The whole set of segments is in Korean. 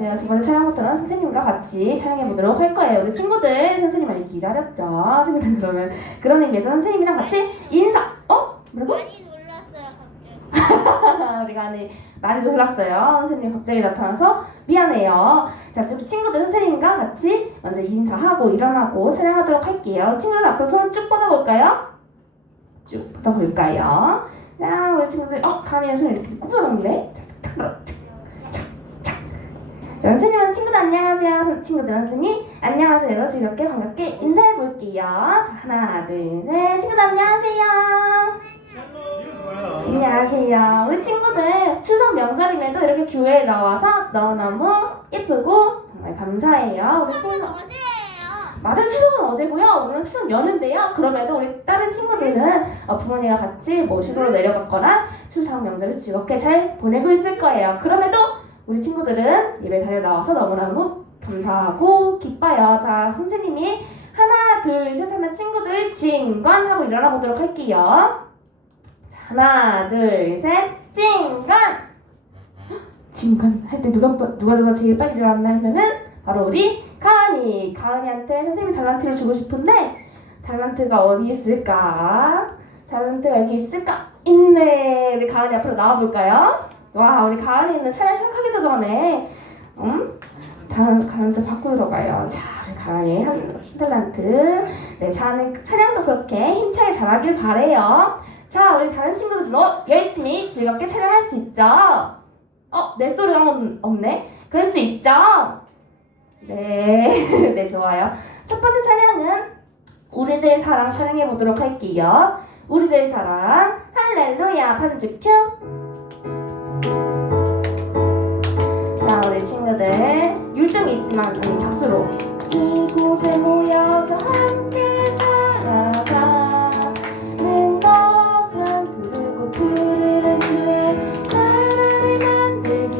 안녕하세요. 두 번째 촬영부터는 선생님과 같이 촬영해보도록 할 거예요. 우리 친구들 선생님 많이 기다렸죠? 친구들 그러면 그런 의미에서 선생님이랑 같이 인사! 뭐라고? 많이 놀랐어요 갑자기. 우리가 많이 놀랐어요. 선생님이 갑자기 나타나서 미안해요. 자, 우리 친구들 선생님과 같이 먼저 인사하고 일어나고 촬영하도록 할게요. 친구들 앞으로 손을 쭉 뻗어볼까요? 쭉 뻗어볼까요? 자, 우리 친구들 가은이의 손을 이렇게 구부러졌네. 선생님은 친구들 안녕하세요. 친구들은 선생님 안녕하세요. 즐겁게 반갑게 인사해 볼게요. 자, 하나, 둘, 셋. 친구들 안녕하세요. 안녕하세요. 우리 친구들 추석 명절임에도 이렇게 교회에 나와서 너무너무 예쁘고 정말 감사해요. 우리 친구 어제예요. 맞아요. 추석은 어제고요. 오늘은 추석 연휴인데요. 그럼에도 우리 다른 친구들은 부모님과 같이 시골로 내려갔거나 추석 명절을 즐겁게 잘 보내고 있을 거예요. 그럼에도 우리 친구들은 예배 자리에 나와서 너무너무 감사하고 기뻐요. 자, 선생님이 하나, 둘, 셋 하면 친구들 징관하고 일어나 보도록 할게요. 자, 하나, 둘, 셋, 징관! 징관 할 때 누가 제일 빨리 일어났나 하면은 바로 우리 가은이한테 선생님이 달란트를 주고 싶은데 달란트가 어디 있을까? 달란트가 여기 있을까? 있네. 우리 가은이 앞으로 나와볼까요? 와, 우리 가은이는 촬영 시작하기도 전에 달란트 받고 들어가요. 자, 우리 가은이 한 달란트. 네, 촬영도 그렇게 힘차게 잘하길 바래요. 자, 우리 다른 친구들도 열심히 즐겁게 촬영할 수 있죠? 내 소리가 없네. 그럴 수 있죠? 네, 네, 좋아요. 첫 번째 촬영은 우리들 사랑 촬영해 보도록 할게요. 우리들 사랑 할렐루야 반주 큐. 자, 우리 친구들 율동이 있지만 박수로 이곳에 모여서 함께 살아가는 것은 부르고 부르는 주의 나라를 만들기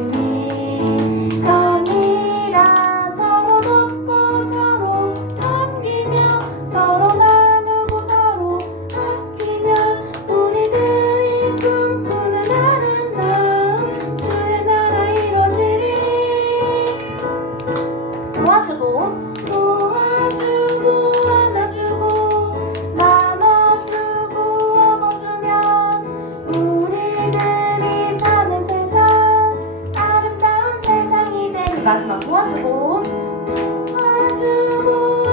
위함이라. 서로 돕고 서로 섬기며 서로 나누고 서로 아끼며 우리들이 꿈꾸는 아름다운 주의 나라 이루어지리. 도와주고 안아주고 나눠주고 업어주면 우리들이 사는 세상 아름다운 세상이 되니. 마지막 도와주고 안아주고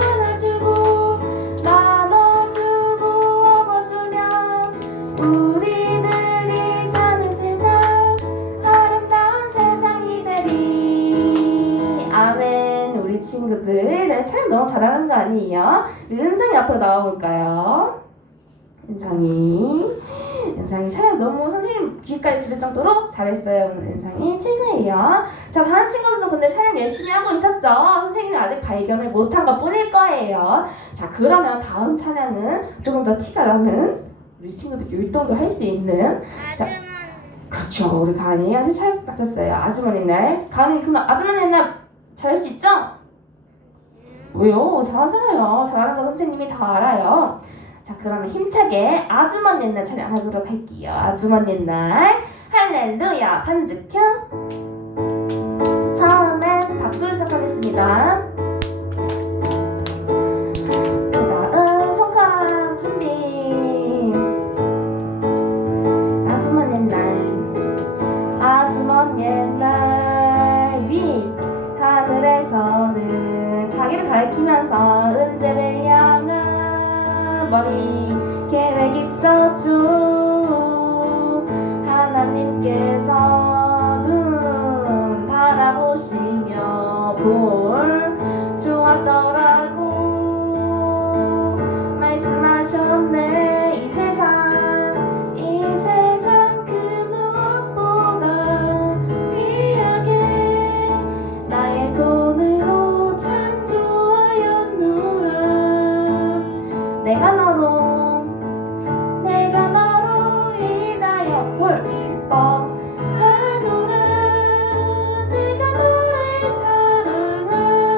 나눠주고 업어주면 우리들이 사는 세상 아름다운 세상이 되리. 아멘. 우리 친구들 촬영 너무 잘하는 거 아니에요? 우리 은상이 앞으로 나와볼까요? 은상이 촬영 너무 선생님 귀까지 들을 정도로 잘했어요. 은상이 최고예요. 자, 다른 친구들도 근데 촬영 열심히 하고 있었죠? 선생님이 아직 발견을 못한 것 뿐일 거예요. 자, 그러면 다음 촬영은 조금 더 티가 나는 우리 친구들 율동도 할 수 있는. 자, 그렇죠. 우리 가은이 아주 잘 맞췄어요. 아주머니 날. 가은이 그럼 아주머니 날 잘할 수 있죠? 왜요? 잘하잖아요. 잘하는 거 선생님이 다 알아요. 자, 그러면 힘차게 아주머니 날 촬영하도록 할게요. 아주머니 날 할렐루야 반주 큐. 처음엔 박수를 시작하겠습니다. 그 다음 손가락 준비. 아주머니 날 위 하늘에서는 자기를 가리키면서 은재를 향한 머리 계획 있었죠. 하나님께서 눈 바라보시며 볼 좋았더라고 말씀하셨네. 이 세상 그 무엇보다 귀하게 나의 손으로 창조하였노라. 내가 너로 인하여 볼 기뻐하노라. 내가 너를 사랑하노라.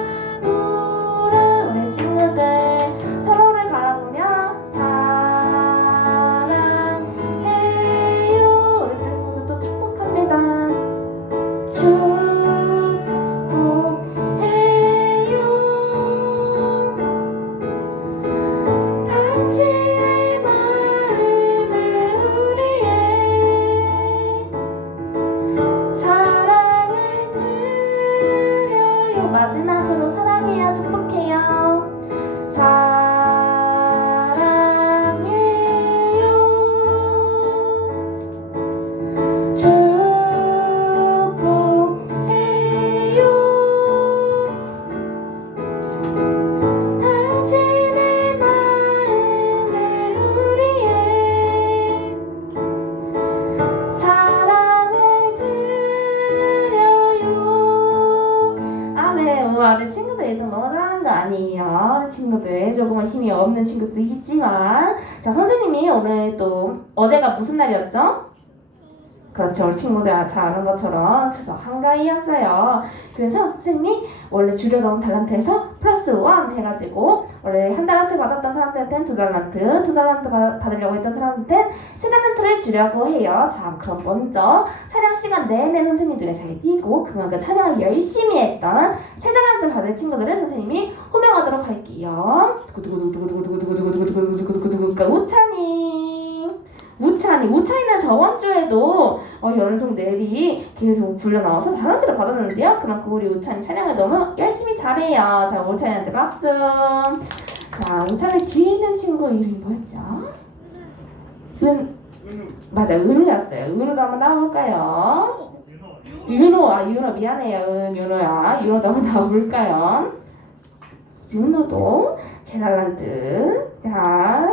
우리 친구들 1등 너무 잘하는 거 아니에요? 우리 친구들 조금은 힘이 없는 친구도 있지만 자 선생님이 오늘 또 어제가 무슨 날이었죠? 그렇죠. 우리 친구들 잘 아는 것처럼 추석 한가위였어요. 그래서 선생님이 원래 줄여놓은 달란트에서 플러스 1 해가지고 원래 한 달란트 받았던 사람들한테는 두 달란트 받으려고 했던 사람한테는 세 달란트를 주려고 해요. 자 그럼 먼저 촬영 시간 내내 선생님 눈에 잘 띄고 그만큼 촬영을 열심히 했던 세 달란트 받을 친구들을 선생님이 호명하도록 할게요. 두구두구두구두구두구두구두구두구두구두구두구두구두구두구 우찬이는 저번 주에도 연속 내리 계속 불려 나와서 달란트를 받았는데요. 그만큼 우리 우찬이 촬영을 너무 열심히 잘해요. 자, 우찬이한테 박수. 자, 우찬이 뒤에 있는 친구 이름이 뭐였죠? 맞아, 은우였어요. 은우도 한번 나와볼까요? 윤호 미안해요. 윤호도 한번 나와볼까요? 윤호도 제 달란트. 자.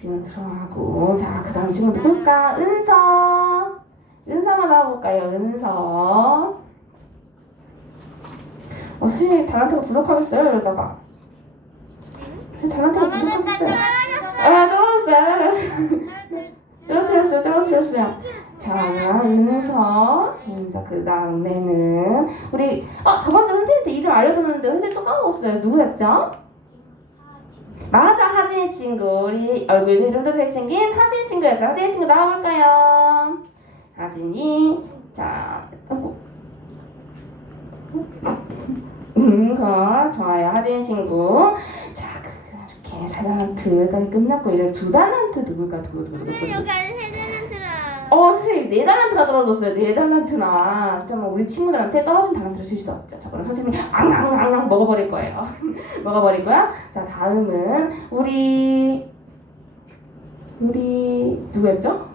이거 들어가고 자 그 다음 친구 누굴까? 은서 한번 나와볼까요? 은서 선생님 달란트가 부족하겠어요? 이러다가 달란트가 부족하겠어요? 떨어뜨렸어요 자 은서 그 다음에는 우리 저번주 선생님한테 이름 알려줬는데 선생님 또 까먹었어요. 누구였죠? 맞아 하진이 친구 우리 얼굴 이름도 잘생긴 하진이 친구였어요. 하진이 친구 나와볼까요? 하진이 자 좋아요 하진이 친구 자 이렇게 4달란트까지 끝났고 이제 2달란트 누굴까 누구 여기 안에 세 달란트라. 선생님 4달란트나 떨어졌어요. 4달란트나 잠깐만 우리 친구들한테 떨어진 달란트를 줄 수 없죠. 자 그럼 선생님이 앙앙앙앙 먹어버릴 거예요. 먹어버릴 거야. 자 다음은 우리 누구였죠?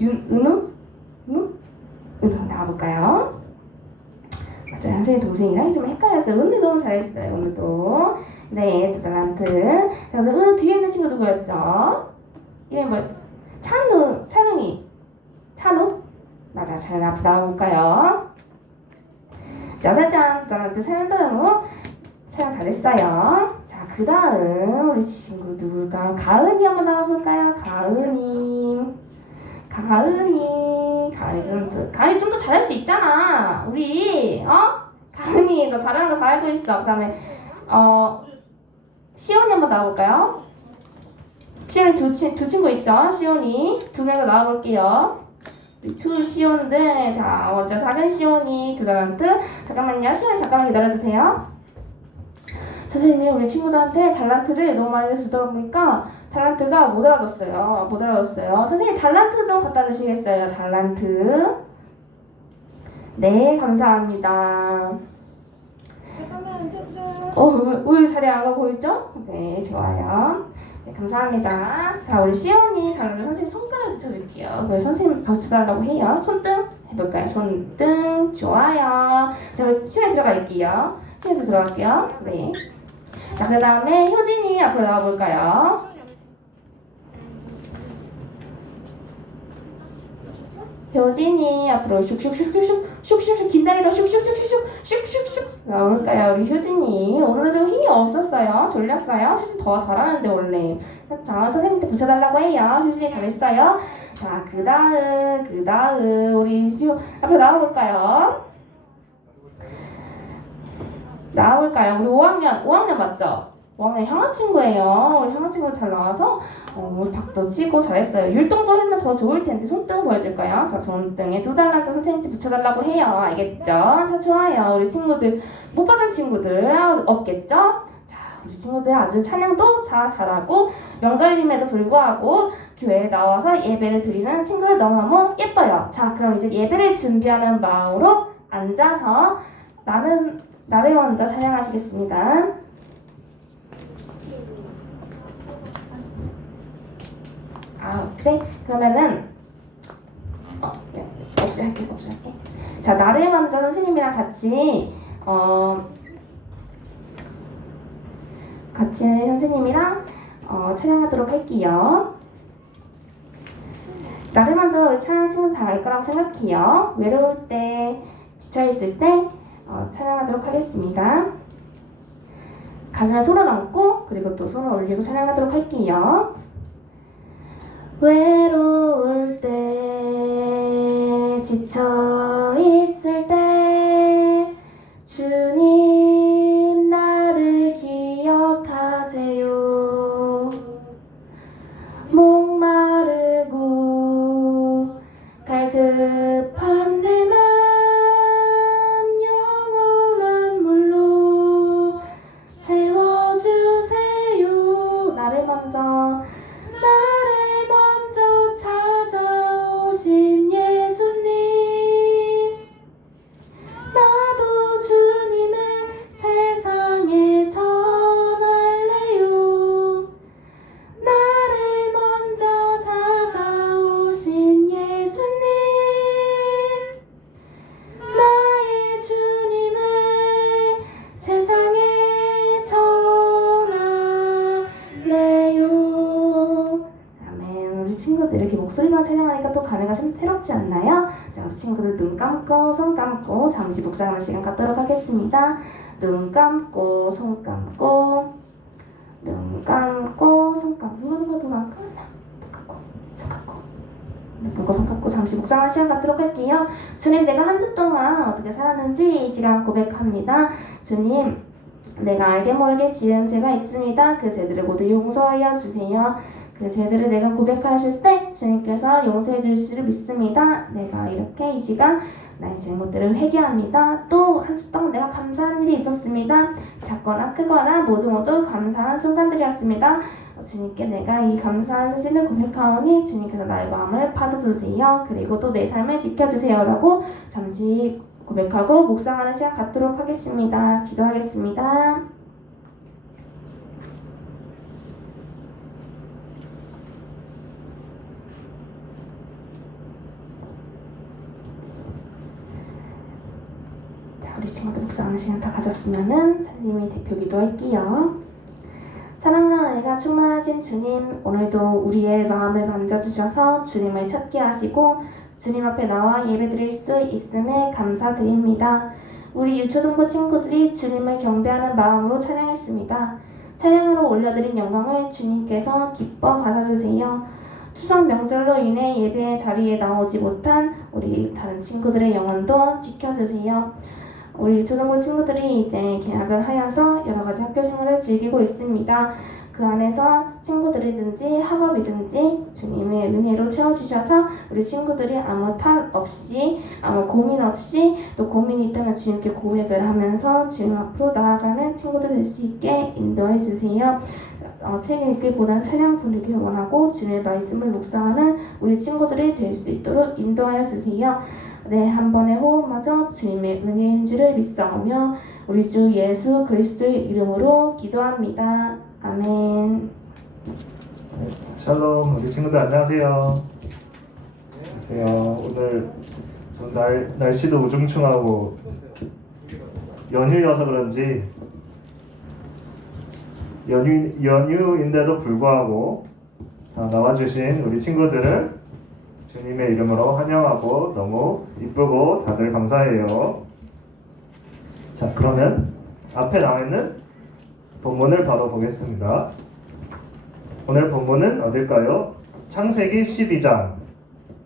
은우 나와볼까요? 맞아요. 선생님 동생이랑 좀 헷갈렸어요. 은우 너무 잘했어요. 은우도 네 2달란트. 자 은우 뒤에 있는 친구 누구였죠? 이름이 뭐였죠? 찬우? 맞아, 잘 나와볼까요? 짜자잔, 달란트 사연도요. 사연 잘했어요. 자, 그 다음 우리 친구 누굴까? 가은이 한번 나와볼까요? 가은이 좀 더 잘할 수 있잖아. 우리 가은이 너 잘하는 거 다 알고 있어. 그 다음에 시온이 한번 나와볼까요? 시온이 두 친구 있죠? 시온이 2명 더 나와볼게요. 두 시온들 자 먼저 작은 시온이 2달란트. 잠깐만요. 시온이 잠깐만 기다려주세요. 선생님이 우리 친구들한테 달란트를 너무 많이 주다 보니까 달란트가 못 알아줬어요. 선생님 달란트 좀 갖다 주시겠어요? 달란트. 네 감사합니다. 잠깐만 잠시만. 왜 자리 안 가고 있죠? 네 좋아요. 네, 감사합니다. 자, 우리 시온이 달란트 선생님 손가락 붙여줄게요. 그래서 선생님 붙여달라고 해요. 손등 해볼까요? 손등 좋아요. 자, 우리 시온이 들어갈게요. 네. 자, 그 다음에 효진이 앞으로 나와볼까요? 효진이 앞으로 슉슉슉슉슉슉슉슉 긴 다리로 슉슉슉슉슉슉슉슉 나올까요? 우리 효진이 오늘은 좀 힘이 없었어요. 졸렸어요. 효진 더 잘하는데 원래. 자 선생님한테 붙여달라고 해요. 효진이 잘했어요. 자 그 다음 우리 지금 앞으로 나와볼까요? 우리 5학년 맞죠? 5학년 형아 친구예요. 우리 형아 친구 잘 나와서 박도 치고 잘했어요. 율동도 하면 더 좋을 텐데 손등 보여줄까요? 자 손등에 2달란트 선생님한테 붙여달라고 해요. 알겠죠? 자 좋아요. 우리 친구들 못 받은 친구들 없겠죠? 자 우리 친구들 아주 찬양도 잘하고 명절임에도 불구하고 교회에 나와서 예배를 드리는 친구들 너무너무 예뻐요. 자 그럼 이제 예배를 준비하는 마음으로 앉아서 나를 먼저 찬양하시겠습니다. 그래? 그러면은 없이 할게. 자 나를 먼저 선생님이랑 같이 선생님이랑 찬양하도록 할게요. 나를 먼저 우리 찬양 친구들 다 알 거라고 생각해요. 외로울 때 지쳐있을 때 찬양하도록 하겠습니다. 가슴에 손을 얹고 그리고 또 손을 올리고 찬양하도록 할게요. 외로울 때 지쳐 있을 때 주님 나를 기억하세요. 목마르고 갈급한 내 맘 영원한 물로 채워주세요. 나를 먼저 찾아오신 예수님, 나도 주님을 세상에 전할래요. 나를 먼저 찾아오신 예수님, 나의 주님을 세상에 전할래요. 아멘. 우리 친구들 이렇게 목소리만 찬양하니까 또 감회가 좀 새롭지 않나요? 자, 우리 친구들 눈 감고 손 감고 잠시 묵상하는 시간 갖도록 하겠습니다. 눈 감고 손 감고 눈 감고 손 감고 눈 감고 눈 감고 손 감고 눈 감고 손 감고 잠시 묵상하는 시간 갖도록 할게요. 주님, 내가 한 주 동안 어떻게 살았는지 이 시간 고백합니다. 주님, 내가 알게 모르게 지은 죄가 있습니다. 그 죄들을 모두 용서하여 주세요. 그 죄들을 내가 고백하실 때 주님께서 용서해 주실 줄 믿습니다. 내가 이렇게 이 시간 나의 잘못들을 회개합니다. 또 한 주 동안 내가 감사한 일이 있었습니다. 작거나 크거나 모두 감사한 순간들이었습니다. 주님께 내가 이 감사한 사실을 고백하오니 주님께서 나의 마음을 받아주세요. 그리고 또 내 삶을 지켜주세요. 라고 잠시 고백하고 묵상하는 시간 갖도록 하겠습니다. 기도하겠습니다. 우리 친구들 묵상하는 시간 다 가졌으면은 선생님이 대표 기도할게요. 사랑과 은혜가 충만하신 주님, 오늘도 우리의 마음을 만져주셔서 주님을 찾게 하시고 주님 앞에 나와 예배드릴 수 있음에 감사드립니다. 우리 유초등부 친구들이 주님을 경배하는 마음으로 찬양했습니다. 찬양으로 올려드린 영광을 주님께서 기뻐 받아주세요. 추석 명절로 인해 예배 자리에 나오지 못한 우리 다른 친구들의 영혼도 지켜주세요. 우리 초등부 친구들이 이제 개학을 하여서 여러 가지 학교 생활을 즐기고 있습니다. 그 안에서 친구들이든지 학업이든지 주님의 은혜로 채워주셔서 우리 친구들이 아무 탈 없이 아무 고민 없이 또 고민이 있다면 주님께 고백을 하면서 주님 앞으로 나아가는 친구들 될 수 있게 인도해 주세요. 책 읽기보다는 찬양 부르기를 원하고 주님의 말씀을 묵상하는 우리 친구들이 될 수 있도록 인도하여 주세요. 네, 한 번의 호흡마저 주님의 은혜인 줄을 믿사오며 우리 주 예수 그리스도의 이름으로 기도합니다. 아멘. 샬롬, 우리 친구들 안녕하세요. 안녕하세요. 오늘 좀 날씨도 우중충하고 연휴여서 그런지 연휴인데도 불구하고 나와주신 우리 친구들을 주님의 이름으로 환영하고 너무 이쁘고 다들 감사해요. 자, 그러면 앞에 나와있는 본문을 바로 보겠습니다. 오늘 본문은 어딜까요? 창세기 12장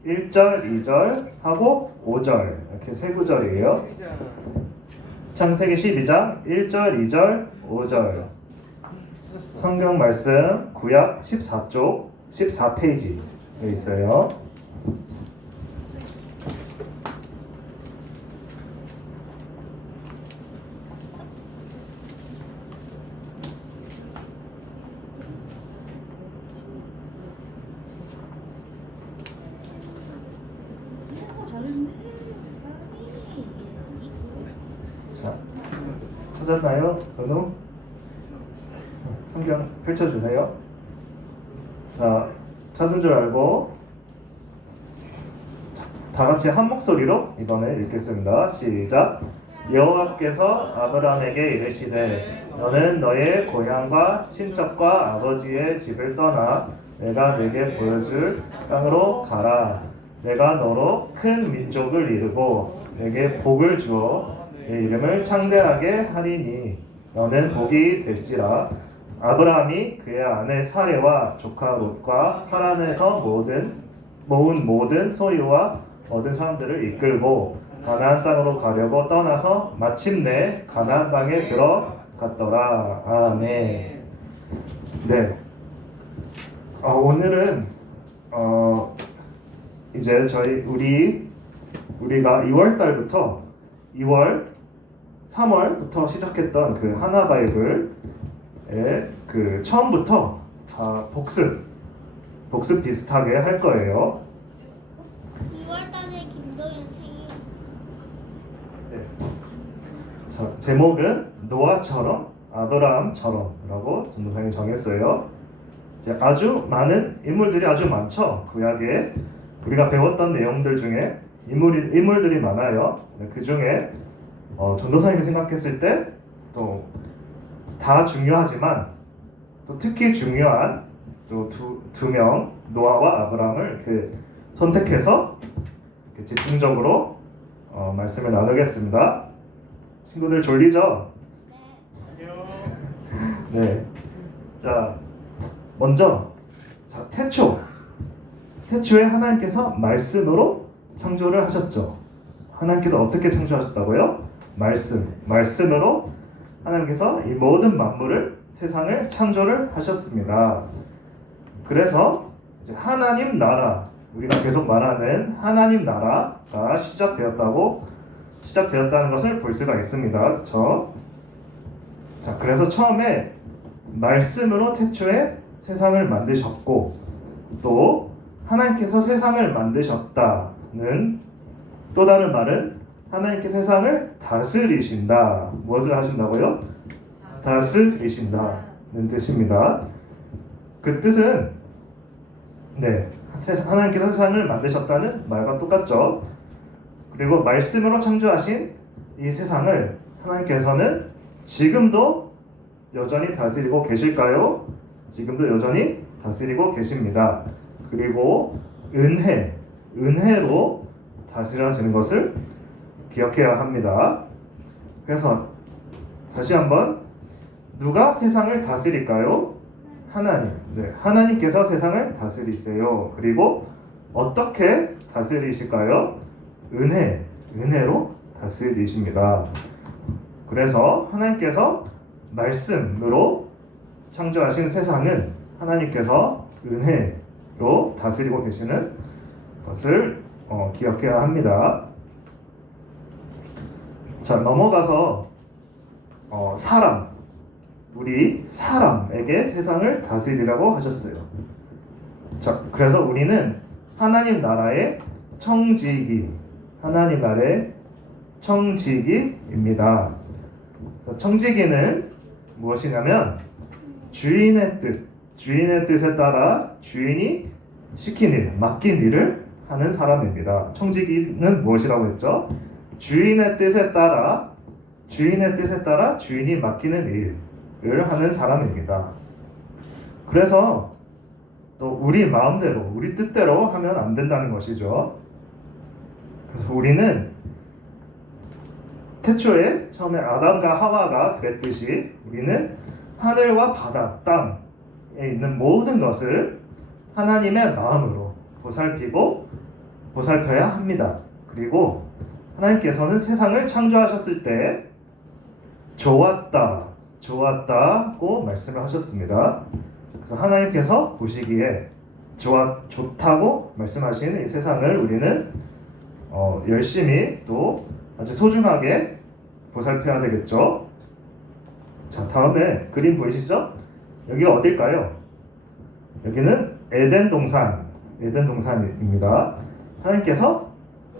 1절, 2절 하고 5절 이렇게 세 구절이에요. 창세기 12장 1절, 2절, 5절 성경 말씀 구약 14쪽 14페이지에 있어요. 자, 찾았나요? 은우? 성경 펼쳐주세요. 자, 찾은 줄 알고 다 같이 한 목소리로 이번에 읽겠습니다. 시작. 여호와께서 아브라함에게 이르시되 너는 너의 고향과 친척과 아버지의 집을 떠나 내가 네게 보여줄 땅으로 가라. 내가 너로 큰 민족을 이루고 내게 복을 주어 내 이름을 창대하게 하리니 너는 복이 될지라. 아브라함이 그의 아내 사레와 조카 롯과 하란에서 모은 모든 소유와 얻은 사람들을 이끌고 가나안 땅으로 가려고 떠나서 마침내 가나안 땅에 들어갔더라. 아멘. 네. 오늘은 이제 우리가 2월 달부터 3월부터 시작했던 그 하나 바이블의 그 처음부터 다 복습 비슷하게 할 거예요. 2월달에 김도윤 생일. 네. 자, 제목은 노아처럼 아브라함처럼이라고 전도사님이 정했어요. 이제 아주 많은 인물들이 아주 많죠. 구약에 우리가 배웠던 내용들 중에 인물들이 많아요. 그 중에 전도사님이 생각했을 때 또 다 중요하지만 또 특히 중요한 또 두 명 노아와 아브라함을 이렇게 선택해서 이렇게 집중적으로 말씀을 나누겠습니다. 친구들 졸리죠? 네. 자, 먼저 태초에 하나님께서 말씀으로 창조를 하셨죠. 하나님께서 어떻게 창조하셨다고요? 말씀으로 하나님께서 이 모든 만물을 세상을 창조를 하셨습니다. 그래서 이제 하나님 나라, 우리가 계속 말하는 하나님 나라가 시작되었다는 것을 볼 수가 있습니다. 그렇죠? 자, 그래서 처음에 말씀으로 태초에 세상을 만드셨고 또 하나님께서 세상을 만드셨다는 또 다른 말은 하나님께서 세상을 다스리신다. 무엇을 하신다고요? 다스리신다는 뜻입니다. 그 뜻은 하나님께서 세상을 만드셨다는 말과 똑같죠. 그리고 말씀으로 창조하신 이 세상을 하나님께서는 지금도 여전히 다스리고 계실까요? 지금도 여전히 다스리고 계십니다. 그리고 은혜로 다스려지는 것을 기억해야 합니다. 그래서 다시 한번 누가 세상을 다스릴까요? 하나님. 네, 하나님께서 세상을 다스리세요. 그리고 어떻게 다스리실까요? 은혜로 다스리십니다. 그래서 하나님께서 말씀으로 창조하신 세상은 하나님께서 은혜로 다스리고 계시는 것을 기억해야 합니다. 자, 넘어가서 우리 사람에게 세상을 다스리라고 하셨어요. 자, 그래서 우리는 하나님 나라의 청지기입니다. 청지기는 무엇이냐면 주인의 뜻에 따라 주인이 시킨 일, 맡긴 일을 하는 사람입니다. 청지기는 무엇이라고 했죠? 주인의 뜻에 따라 주인이 맡기는 일을 하는 사람입니다. 그래서 또 우리 마음대로, 우리 뜻대로 하면 안 된다는 것이죠. 그래서 우리는 태초에 처음에 아담과 하와가 그랬듯이 우리는 하늘과 바다, 땅에 있는 모든 것을 하나님의 마음으로 보살펴야 합니다. 그리고 하나님께서는 세상을 창조하셨을 때 좋았다고 말씀을 하셨습니다. 그래서 하나님께서 보시기에 좋다고 말씀하신 이 세상을 우리는 열심히 또 아주 소중하게 보살펴야 되겠죠. 자, 다음에 그림 보이시죠? 여기가 어딜까요? 여기는 에덴 동산입니다. 하나님께서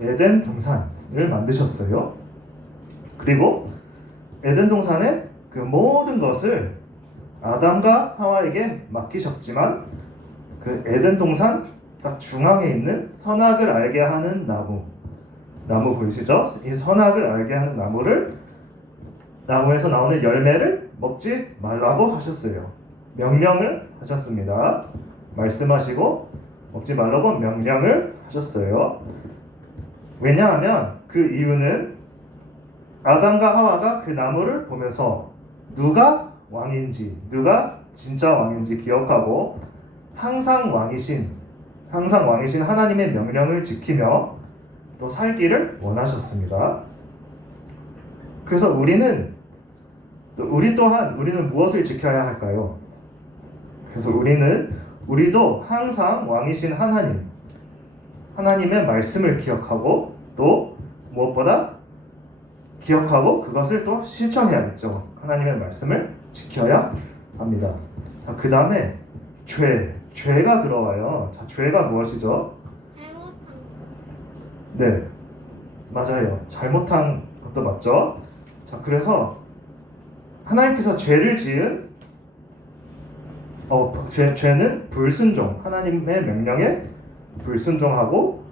에덴 동산을 만드셨어요. 그리고 에덴 동산의 그 모든 것을 아담과 하와에게 맡기셨지만 그 에덴 동산 딱 중앙에 있는 선악을 알게 하는 나무 보이시죠? 이 선악을 알게 하는 나무에서 나오는 열매를 먹지 말라고 하셨어요. 명령을 하셨습니다. 말씀하시고 먹지 말라고 명령을 하셨어요. 왜냐하면 그 이유는 아담과 하와가 그 나무를 보면서 누가 왕인지, 누가 진짜 왕인지 기억하고 항상 왕이신 하나님의 명령을 지키며 또 살기를 원하셨습니다. 그래서 우리는 무엇을 지켜야 할까요? 그래서 우리도 항상 왕이신 하나님의 말씀을 기억하고 또 무엇보다 기억하고 그것을 또 실천해야겠죠. 하나님의 말씀을 지켜야 합니다. 그 다음에 죄가 들어와요. 자, 죄가 무엇이죠? 네, 맞아요. 잘못한 것도 맞죠. 자, 그래서 하나님께서 죄를 지은 죄는 불순종, 하나님의 명령에 불순종하고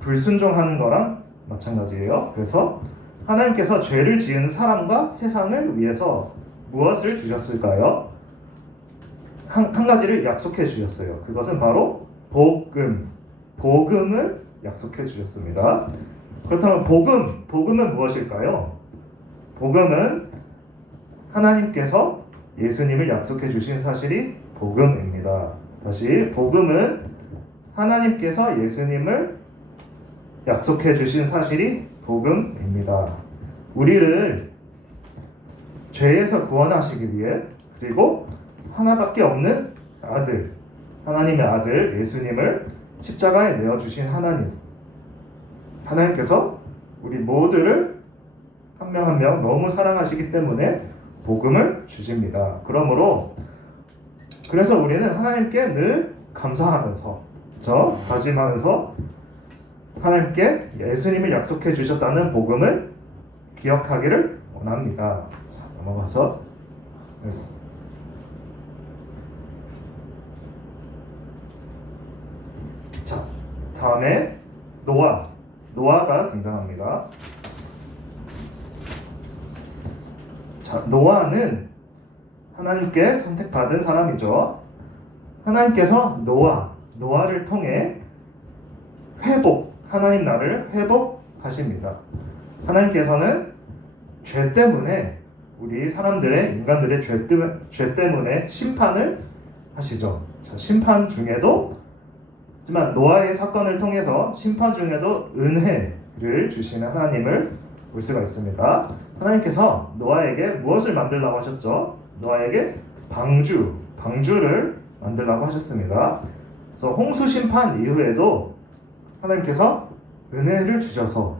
불순종하는 거랑 마찬가지예요. 그래서 하나님께서 죄를 지은 사람과 세상을 위해서 무엇을 주셨을까요? 한 가지를 약속해 주셨어요. 그것은 바로 복음을 약속해 주셨습니다. 그렇다면 복음은 무엇일까요? 복음은 하나님께서 예수님을 약속해 주신 사실이 복음입니다. 다시, 복음은 하나님께서 예수님을 약속해 주신 사실이 복음입니다. 우리를 죄에서 구원하시기 위해, 그리고 하나밖에 없는 아들, 하나님의 아들 예수님을 십자가에 내어주신 하나님께서 우리 모두를 한 명 한 명 너무 사랑하시기 때문에 복음을 주십니다. 그래서 우리는 하나님께 늘 감사하면서 다짐하면서 하나님께 예수님을 약속해 주셨다는 복음을 기억하기를 원합니다. 자, 넘어가서 자, 다음에 노아가 등장합니다. 자, 노아는 하나님께 선택받은 사람이죠. 하나님께서 노아를 통해 하나님 나라를 회복하십니다. 하나님께서는 죄 때문에 인간들의 죄 때문에 심판을 하시죠. 자, 심판 중에도 하지만 노아의 사건을 통해서 심판 중에도 은혜를 주시는 하나님을 볼 수가 있습니다. 하나님께서 노아에게 무엇을 만들라고 하셨죠? 노아에게 방주를 만들라고 하셨습니다. 그래서 홍수 심판 이후에도 하나님께서 은혜를 주셔서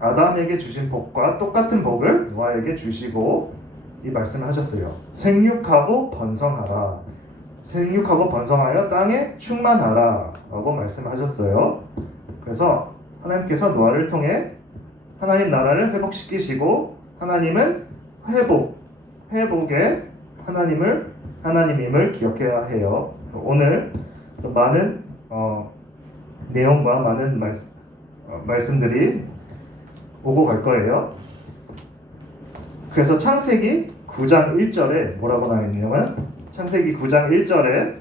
아담에게 주신 복과 똑같은 복을 노아에게 주시고 이 말씀을 하셨어요. 생육하고 번성하라. 생육하고 번성하여 땅에 충만하라 라고 말씀하셨어요. 그래서 하나님께서 노아를 통해 하나님 나라를 회복시키시고 하나님은 회복의 하나님임을 기억해야 해요. 오늘 많은 내용과 많은 말씀들이 오고 갈 거예요. 그래서 창세기 9장 1절에 뭐라고 나와 있냐면, 창세기 9장 1절에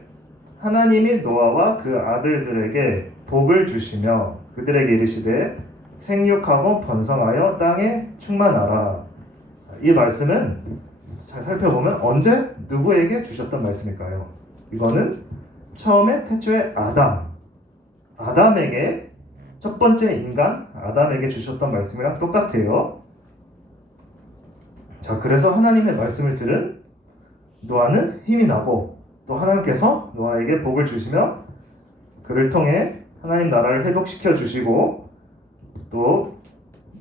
하나님이 노아와 그 아들들에게 복을 주시며 그들에게 이르시되 생육하고 번성하여 땅에 충만하라. 이 말씀은 잘 살펴보면 언제 누구에게 주셨던 말씀일까요? 이거는 처음에 태초에 아담에게, 첫 번째 인간 아담에게 주셨던 말씀이랑 똑같아요. 자, 그래서 하나님의 말씀을 들은 노아는 힘이 나고, 또 하나님께서 노아에게 복을 주시며 그를 통해 하나님 나라를 회복시켜 주시고, 또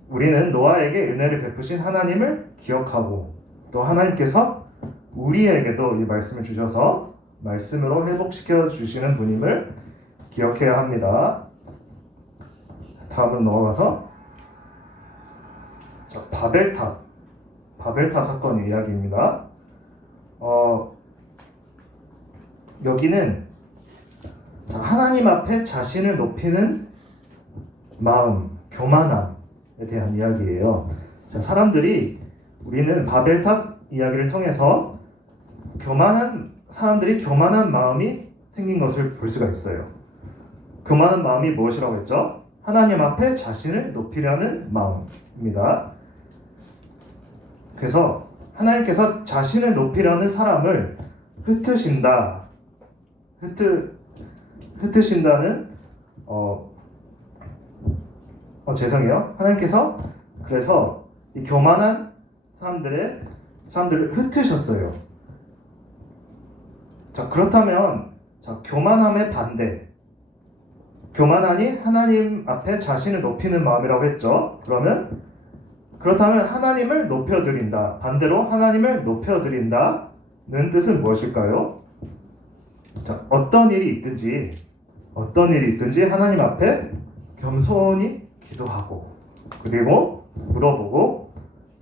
우리는 노아에게 은혜를 베푸신 하나님을 기억하고, 또 하나님께서 우리에게도 이 말씀을 주셔서 말씀으로 회복시켜 주시는 분임을 기억해야 합니다. 다음은 넘어가서 바벨탑 사건 이야기입니다. 여기는 하나님 앞에 자신을 높이는 마음, 교만함에 대한 이야기예요. 우리는 바벨탑 이야기를 통해서 사람들이 교만한 마음이 생긴 것을 볼 수가 있어요. 교만한 마음이 무엇이라고 했죠? 하나님 앞에 자신을 높이려는 마음입니다. 그래서 하나님께서 자신을 높이려는 사람을 흩으신다. 흩으신다는 죄송해요. 하나님께서 그래서 이 교만한 사람들을 흩으셨어요. 자, 그렇다면 교만함의 반대. 교만하니 하나님 앞에 자신을 높이는 마음이라고 했죠. 그렇다면 하나님을 높여드린다. 반대로 하나님을 높여드린다는 뜻은 무엇일까요? 자, 어떤 일이 있든지 하나님 앞에 겸손히 기도하고 그리고 물어보고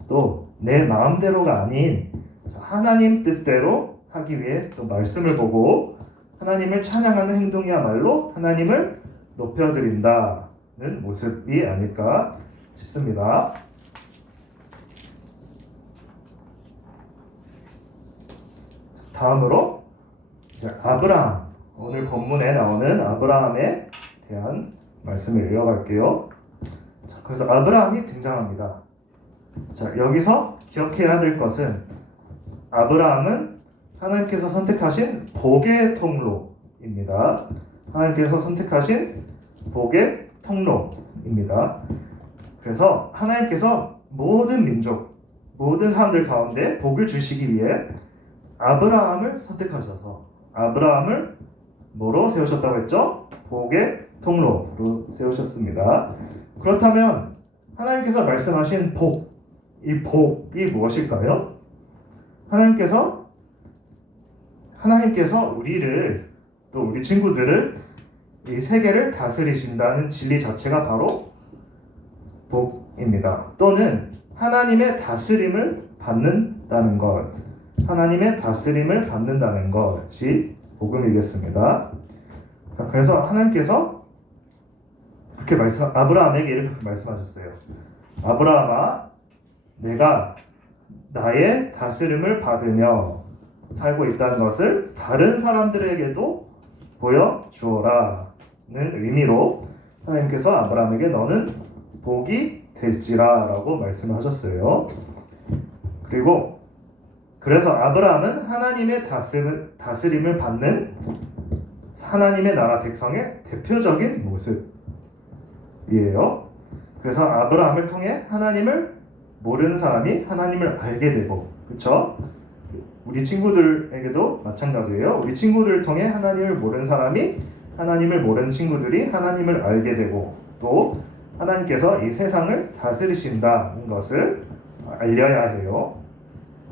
또 내 마음대로가 아닌 하나님 뜻대로 하기 위해 또 말씀을 보고 하나님을 찬양하는 행동이야말로 하나님을 높여드린다는 모습이 아닐까 싶습니다. 다음으로 이제 아브라함, 오늘 본문에 나오는 아브라함에 대한 말씀을 이어갈게요. 자, 그래서 아브라함이 등장합니다. 자, 여기서 기억해야 될 것은 아브라함은 하나님께서 선택하신 복의 통로입니다. 하나님께서 선택하신 복의 통로입니다. 그래서 하나님께서 모든 민족, 모든 사람들 가운데 복을 주시기 위해 아브라함을 선택하셔서 아브라함을 뭐로 세우셨다고 했죠? 복의 통로로 세우셨습니다. 그렇다면 하나님께서 말씀하신 복, 이 복이 무엇일까요? 하나님께서 우리를 또 우리 친구들을 이 세계를 다스리신다는 진리 자체가 바로 복입니다. 또는 하나님의 다스림을 받는다는 것, 하나님의 다스림을 받는다는 것이 복음이겠습니다. 그래서 하나님께서 그렇게 아브라함에게 이렇게 말씀하셨어요. 아브라함아, 내가 나의 다스림을 받으며 살고 있다는 것을 다른 사람들에게도 보여주어라는 의미로 하나님께서 아브라함에게 너는 복이 될지라 라고 말씀하셨어요. 그리고 그래서 아브라함은 하나님의 다스림을 받는 하나님의 나라 백성의 대표적인 모습이에요. 그래서 아브라함을 통해 하나님을 모르는 사람이 하나님을 알게 되고, 그렇죠? 우리 친구들에게도 마찬가지예요. 우리 친구들을 통해 하나님을 모르는 사람이 하나님을 모르는 친구들이 하나님을 알게 되고, 또 하나님께서 이 세상을 다스리신다는 것을 알려야 해요.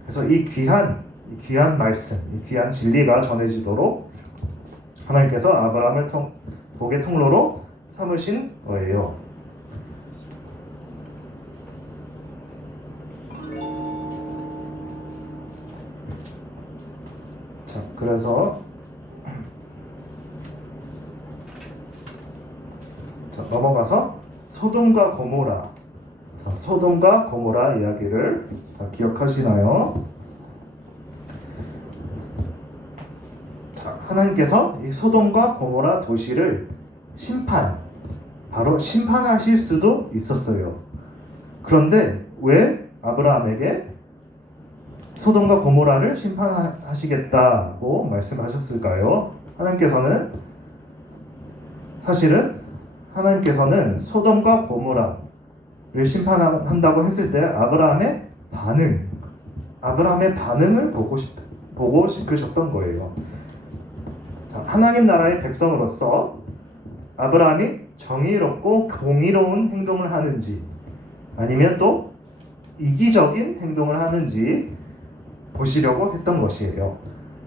그래서 이 귀한 말씀, 이 귀한 진리가 전해지도록 하나님께서 아브라함을 복의 통로로 삼으신 거예요. 자, 그래서 넘어가서 소돔과 고모라 이야기를 다 기억하시나요? 자, 하나님께서 이 소돔과 고모라 도시를 바로 심판하실 수도 있었어요. 그런데 왜 아브라함에게 소돔과 고모라를 심판하시겠다고 말씀하셨을까요? 하나님께서는 소돔과 고모라를 심판한다고 했을 때 아브라함의 반응을 보고 싶으셨던 거예요. 자, 하나님 나라의 백성으로서 아브라함이 정의롭고 공의로운 행동을 하는지 아니면 또 이기적인 행동을 하는지 보시려고 했던 것이에요.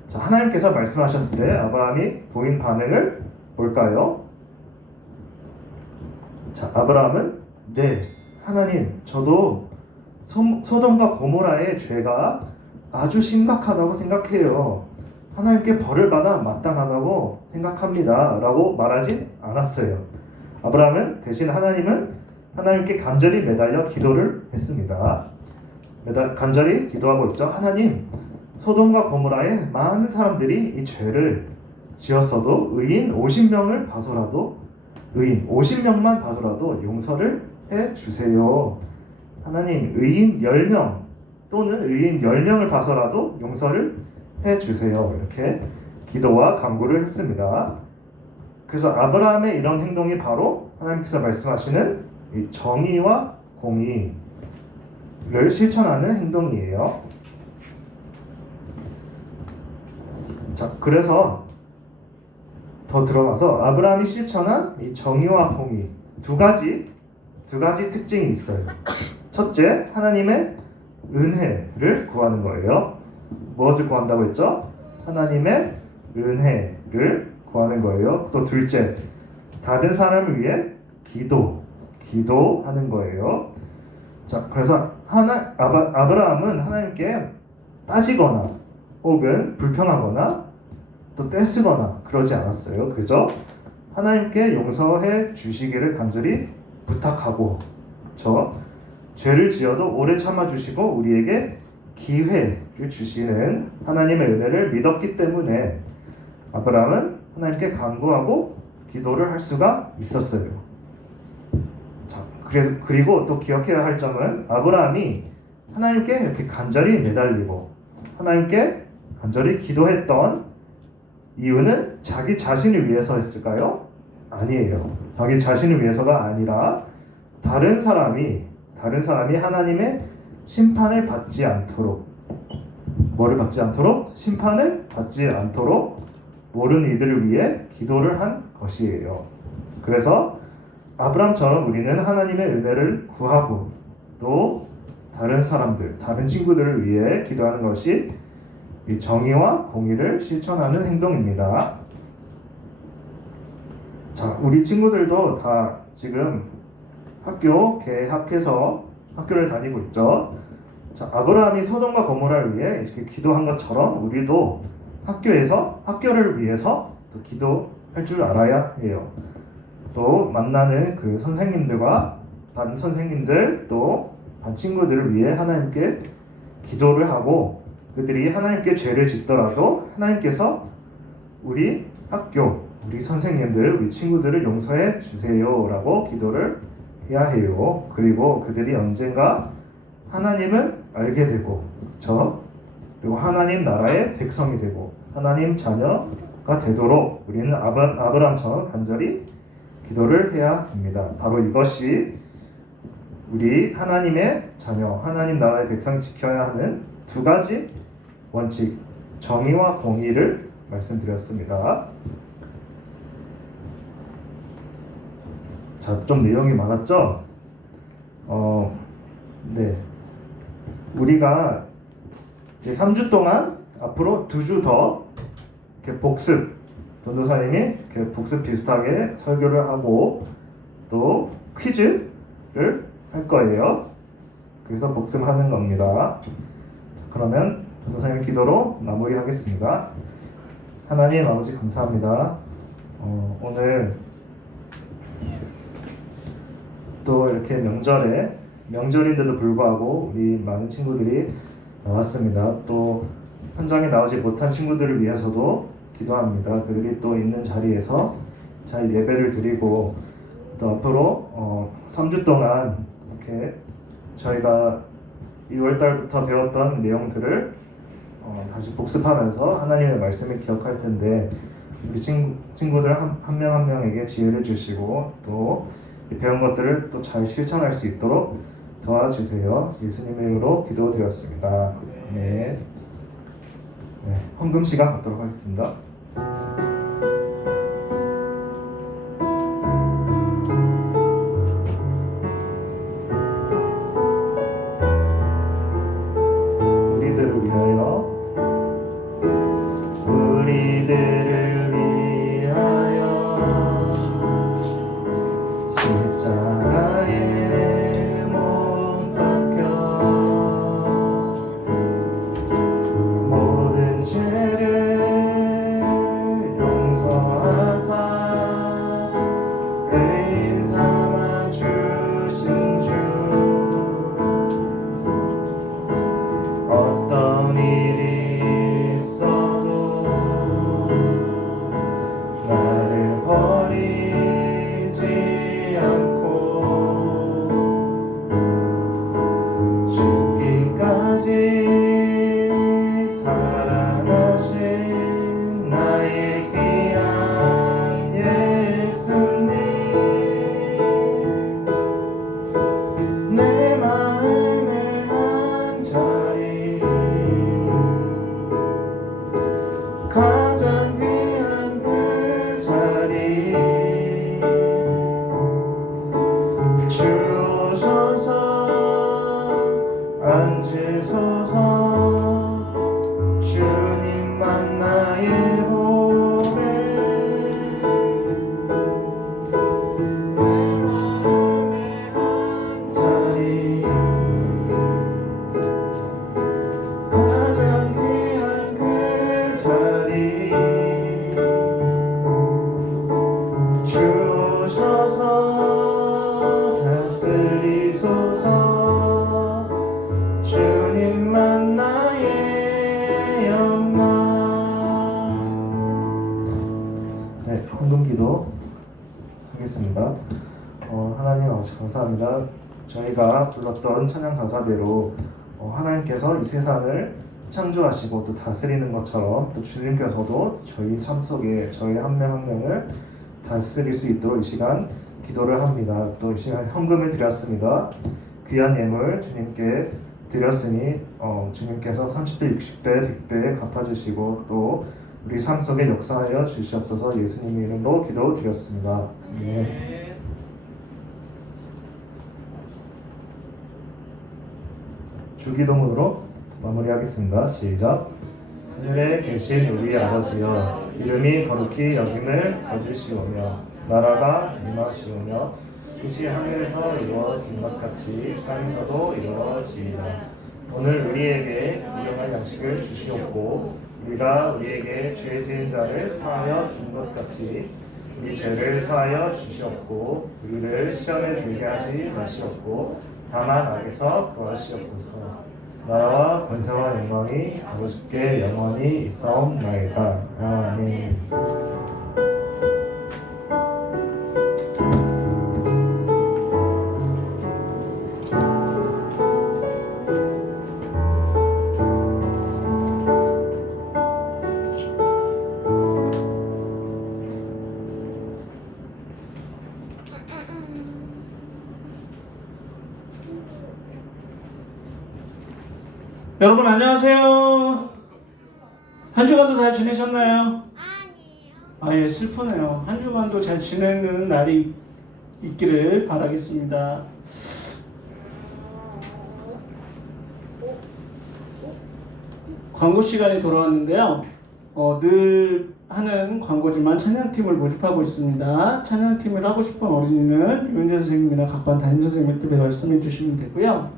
자, 하나님께서 말씀하셨을 때 아브라함이 보인 반응을 볼까요? 자, 아브라함은 네, 하나님, 저도 소돔과 고모라의 죄가 아주 심각하다고 생각해요. 하나님께 벌을 받아 마땅하다고 생각합니다 라고 말하진 않았어요. 아브라함은 대신 하나님께 간절히 매달려 기도를 했습니다. 간절히 기도하고 있죠. 하나님, 소돔과 고모라의 많은 사람들이 이 죄를 지었어도 의인 50명만 봐서라도 용서를 해주세요. 하나님, 의인 10명 또는 의인 10명을 봐서라도 용서를 해주세요. 이렇게 기도와 간구를 했습니다. 그래서 아브라함의 이런 행동이 바로 하나님께서 말씀하시는 이 정의와 공의를 실천하는 행동이에요. 자, 그래서 더 들어가서 아브라함이 실천한 이 정의와 공의 두 가지 특징이 있어요. 첫째, 하나님의 은혜를 구하는 거예요. 무엇을 구한다고 했죠? 하나님의 은혜를 구하는 거예요. 또 둘째, 다른 사람을 위해 기도하는 거예요. 자, 그래서 아브라함은 하나님께 따지거나 혹은 불평하거나 또 떼쓰거나 그러지 않았어요. 그저 하나님께 용서해 주시기를 간절히 부탁하고, 죄를 지어도 오래 참아주시고 우리에게 기회를 주시는 하나님의 은혜를 믿었기 때문에 아브라함은 하나님께 간구하고 기도를 할 수가 있었어요. 자, 그리고 또 기억해야 할 점은 아브라함이 하나님께 이렇게 간절히 매달리고 하나님께 간절히 기도했던 이유는 자기 자신을 위해서 했을까요? 아니에요. 자기 자신을 위해서가 아니라 다른 사람이 하나님의 심판을 받지 않도록, 뭐를 받지 않도록? 심판을 받지 않도록 모르는 이들을 위해 기도를 한 것이에요. 그래서 아브라함처럼 우리는 하나님의 은혜를 구하고 또 다른 사람들, 다른 친구들을 위해 기도하는 것이 이 정의와 공의를 실천하는 행동입니다. 자, 우리 친구들도 다 지금 학교 개학해서 학교를 다니고 있죠. 자, 아브라함이 소돔과 고모라를 위해 이렇게 기도한 것처럼 우리도 학교에서 학교를 위해서 또 기도할 줄 알아야 해요. 또 만나는 그 선생님들과 반 선생님들 또 반 친구들을 위해 하나님께 기도를 하고, 그들이 하나님께 죄를 짓더라도 하나님께서 우리 학교, 우리 선생님들, 우리 친구들을 용서해 주세요라고 기도를 해야 해요. 그리고 그들이 언젠가 하나님을 알게 되고, 그리고 하나님 나라의 백성이 되고 하나님 자녀가 되도록 우리는 아브라함처럼 간절히 기도를 해야 합니다. 바로 이것이 우리 하나님의 자녀, 하나님 나라의 백성이 지켜야 하는 두 가지 원칙, 정의와 공의를 말씀드렸습니다. 자, 좀 내용이 많았죠? 네. 우리가 이제 3주 동안 앞으로 2주 더 이렇게 복습, 전도사님이 이렇게 복습 비슷하게 설교를 하고 또 퀴즈를 할 거예요. 그래서 복습하는 겁니다. 그러면 전도사님 기도로 마무리하겠습니다. 하나님 아버지 감사합니다. 오늘 또 이렇게 명절인데도 불구하고 우리 많은 친구들이 나왔습니다. 또 현장에 나오지 못한 친구들을 위해서도 기도합니다. 그들이 또 있는 자리에서 잘 예배를 드리고 또 앞으로 3주 동안 이렇게 저희가 2월달부터 배웠던 내용들을 다시 복습하면서 하나님의 말씀을 기억할 텐데, 우리 친구들 한 명 한 명에게 지혜를 주시고 또 배운 것들을 또 잘 실천할 수 있도록 도와주세요. 예수님의 이름으로 기도드렸습니다. 네. 헌금 시간 갖도록 하겠습니다. 우리들을 위하여 십자가에 못 박혀 모든 죄를 용서하사 의인 삼아 주신 주, 어떤 일이 있어도 감사합니다. 저희가 불렀던 찬양 가사대로 하나님께서 이 세상을 창조하시고 또 다스리는 것처럼 또 주님께서도 저희 삶 속에 저희 한 명 한 명을 다스릴 수 있도록 이 시간 기도를 합니다. 또 이 시간 헌금을 드렸습니다. 귀한 예물 주님께 드렸으니 주님께서 30배, 60배, 100배 갚아주시고 또 우리 삶 속에 역사하여 주시옵소서. 예수님의 이름으로 기도드렸습니다. 네. 주기도문으로 마무리하겠습니다. 시작. 하늘에 계신 우리 아버지여, 이름이 거룩히 여김을 거주시오며 나라가 임하시오며 뜻이 하늘에서 이루어진 것 같이 땅에서도 이루어지이다. 오늘 우리에게 일용할 양식을 주시옵고 우리가 우리에게 죄 지은 자를 사하여 준 것 같이 우리 죄를 사하여 주시옵고 우리를 시험에 들게 하지 마시옵고 다만 악에서 구하시옵소서. 나라와 권세와 영광이 아버지께 영원히 있사옵나이다. 아멘. 여러분 안녕하세요. 한 주간도 잘 지내셨나요? 아니에요. 아, 예, 슬프네요. 한 주간도 잘 지내는 날이 있기를 바라겠습니다. 광고 시간이 돌아왔는데요. 늘 하는 광고지만 찬양팀을 모집하고 있습니다. 찬양팀을 하고 싶은 어린이는 유은재 선생님이나 각반 담임선생님한테 말씀해 주시면 되고요.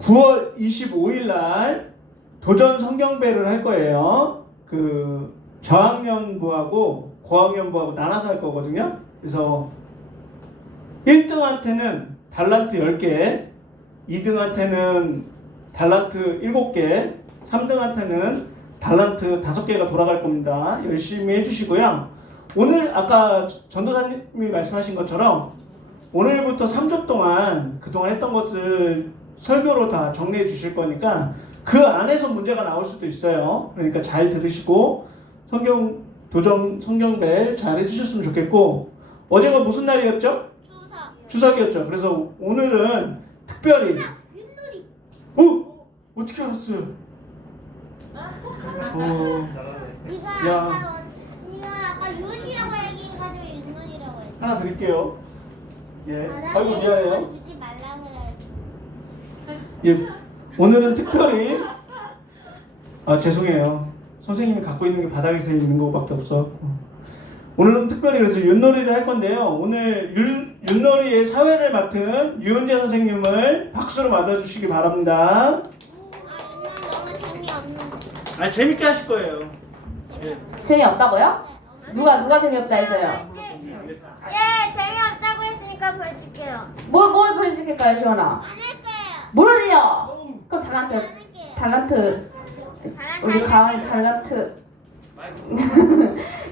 9월 25일 날 도전 성경배를 할 거예요. 그 저학년부하고 고학년부하고 나눠서 할 거거든요. 그래서 1등한테는 달란트 10개, 2등한테는 달란트 7개, 3등한테는 달란트 5개가 돌아갈 겁니다. 열심히 해주시고요. 오늘 아까 전도사님이 말씀하신 것처럼 오늘부터 3주 동안 그동안 했던 것을 설교로 다 정리해 주실 거니까 그 안에서 문제가 나올 수도 있어요. 그러니까 잘 들으시고 도전 성경벨 잘 해주셨으면 좋겠고, 어제가 무슨 날이었죠? 추석이었죠. 그래서 오늘은 특별히 윷놀이. 어떻게 알았어요? 네가 아까 윷이라고 얘기해가지고 윷놀이라고 했어. 하나 드릴게요. 예. 나 아이고 미안해요. 주지 말라 그래야지. 예. 오늘은 특별히 죄송해요. 선생님이 갖고 있는 게 바닥에서 있는 거밖에 없어. 오늘은 특별히 그래서 윷놀이를 할 건데요. 오늘 윷놀이의 사회를 맡은 유은재 선생님을 박수로 맞아주시기 바랍니다. 너무 재미없는데. 재밌게 하실 거예요. 재미없다고요? 누가 재미없다 했어요? 예, 재미없다고 했으니까 보여줄게요. 뭘 보여줄까요, 지원아? 안 할게요. 뭘 올려? 그럼 안 할게요. 달란트 우리 가은이 달란트.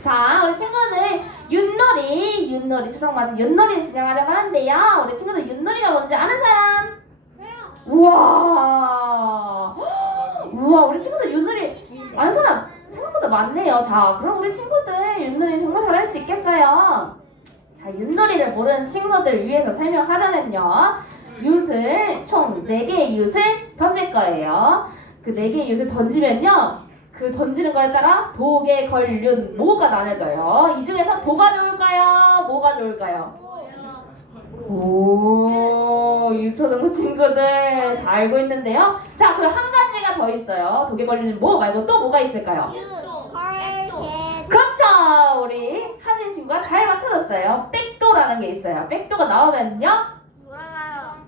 자, 우리 친구들 윷놀이 추석맞이 윷놀이를 진행하려고 하는데요. 우리 친구들 윷놀이가 뭔지 아는 사람? 우와, 우리 친구들 윷놀이 아는 사람 생각보다 많네요. 자, 그럼 우리 친구들 윷놀이 정말 잘할 수 있겠어요. 자, 윷놀이를 모르는 친구들 위해서 설명하자면요. 윷을 총 4개의 윷을 던질 거예요. 그 4개의 윷을 던지면요, 그 던지는 거에 따라 도개, 걸, 윷, 모가 나눠져요. 이 중에서 도가 좋을까요? 모가 좋을까요? 오, 유초등부 친구들 다 알고 있는데요. 자, 그리고 한 가지가 더 있어요. 도개, 걸, 윷, 모 말고 또 뭐가 있을까요? 그렇죠. 우리 하진 친구가 잘 맞춰줬어요. 백도라는 게 있어요. 백도가 나오면요,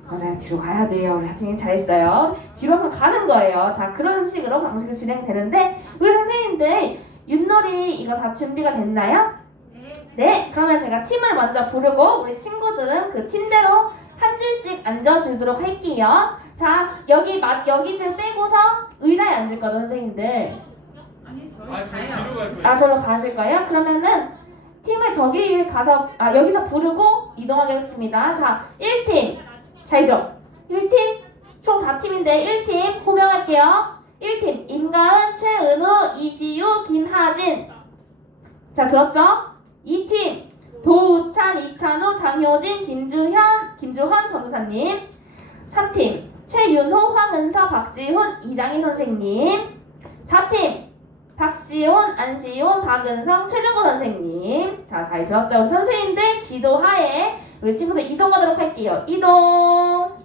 맞아요. 뒤로 가야 돼요. 우리 선생님 잘했어요. 뒤로 한번 가는 거예요. 자, 그런 식으로 방식이 진행되는데, 우리 선생님들 윷놀이 이거 다 준비가 됐나요? 네. 그러면 제가 팀을 먼저 부르고 우리 친구들은 그 팀대로 한 줄씩 앉아주도록 할게요. 자, 여기 지금 빼고서 의자에 앉을 거죠, 선생님들. 뒤로 갈 거예요. 아, 저로 가실 거예요? 그러면은 팀을 저기 가서 여기서 부르고 이동하게 하겠습니다. 자, 1팀. 잘 들어. 1팀 총 4팀인데 1팀 호명할게요. 1팀 임가은, 최은우, 이시유, 김하진. 자, 들었죠? 2팀 도우찬, 이찬우, 장효진, 김주헌 전도사님. 3팀 최윤호, 황은서, 박지훈, 이장희 선생님. 4팀 박시온, 안시온, 박은성, 최정구 선생님. 자, 잘 들었죠? 우리 선생님들 지도하에 우리 친구들 이동하도록 할게요. 이동.